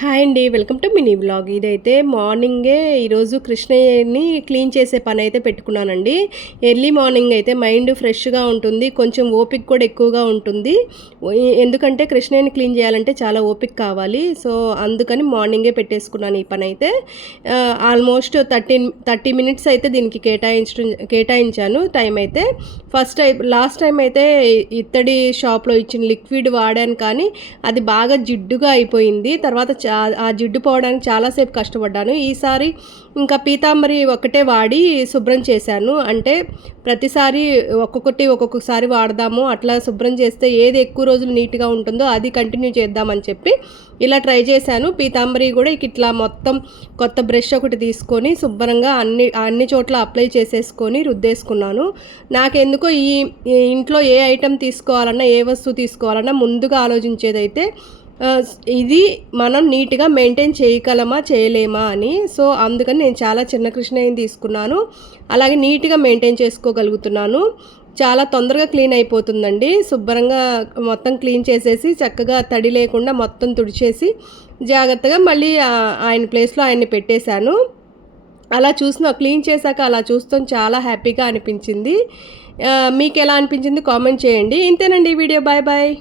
Hi అండి. Welcome to mini vlog. ఇదైతే మార్నింగే ఈరోజు కృష్ణయ్యని క్లీన్ చేసే పని అయితే పెట్టుకున్నానండి. ఎర్లీ మార్నింగ్ అయితే మైండ్ ఫ్రెష్‌గా ఉంటుంది. కొంచెం ఓపిక కూడా ఎక్కువగా ఉంటుంది. ఎందుకంటే కృష్ణయ్యని క్లీన్ చేయాలంటే చాలా ఓపిక కావాలి. సో, అందుకని మార్నింగే పెట్టేసుకున్నాను ఈ పనైతే. ఆల్మోస్ట్ 30 మినిట్స్ అయితే దీనికి కేటాయించాను టైం అయితే. లాస్ట్ టైం అయితే ఇత్తడి షాప్‌లో ఇచ్చిన లిక్విడ్ వాడాను కానీ అది బాగా జిడ్డుగా అయిపోయింది. తర్వాత ఆ జిడ్డు పోవడానికి చాలాసేపు కష్టపడ్డాను. ఈసారి ఇంకా పీతాంబరి ఒక్కటే వాడి శుభ్రం చేశాను. అంటే ప్రతిసారి ఒక్కొక్కసారి వాడదాము. అట్లా శుభ్రం చేస్తే ఏది ఎక్కువ రోజులు నీట్‌గా ఉంటుందో అది కంటిన్యూ చేద్దామని చెప్పి ఇలా ట్రై చేశాను. పీతాంబరి కూడా ఇట్లా మొత్తం కొత్త బ్రష్ ఒకటి తీసుకొని శుభ్రంగా అన్ని చోట్ల అప్లై చేసేసుకొని రుద్దేసుకున్నాను. నాకెందుకో ఈ ఇంట్లో ఏ ఐటెం తీసుకోవాలన్నా, ఏ వస్తువు తీసుకోవాలన్నా ముందుగా ఆలోచించేదైతే ఇది మనం నీట్‌గా మెయింటైన్ చేయగలమా? చేయలేమా? అని. సో, అందుకని నేను చాలా చిన్న కృష్ణయ్యని తీసుకున్నాను. అలాగే నీట్‌గా మెయింటైన్ చేసుకోగలుగుతున్నాను. చాలా తొందరగా క్లీన్ అయిపోతుందండి. శుభ్రంగా మొత్తం క్లీన్ చేసేసి చక్కగా తడి లేకుండా మొత్తం తుడిచేసి జాగ్రత్తగా మళ్ళీ ఆయన ప్లేస్‌లో ఆయన్ని పెట్టేశాను. క్లీన్ చేశాక అలా చూస్తాం చాలా హ్యాపీగా అనిపించింది. మీకెలా అనిపించింది కామెంట్ చేయండి. ఇంతేనండి ఈ వీడియో. Bye bye.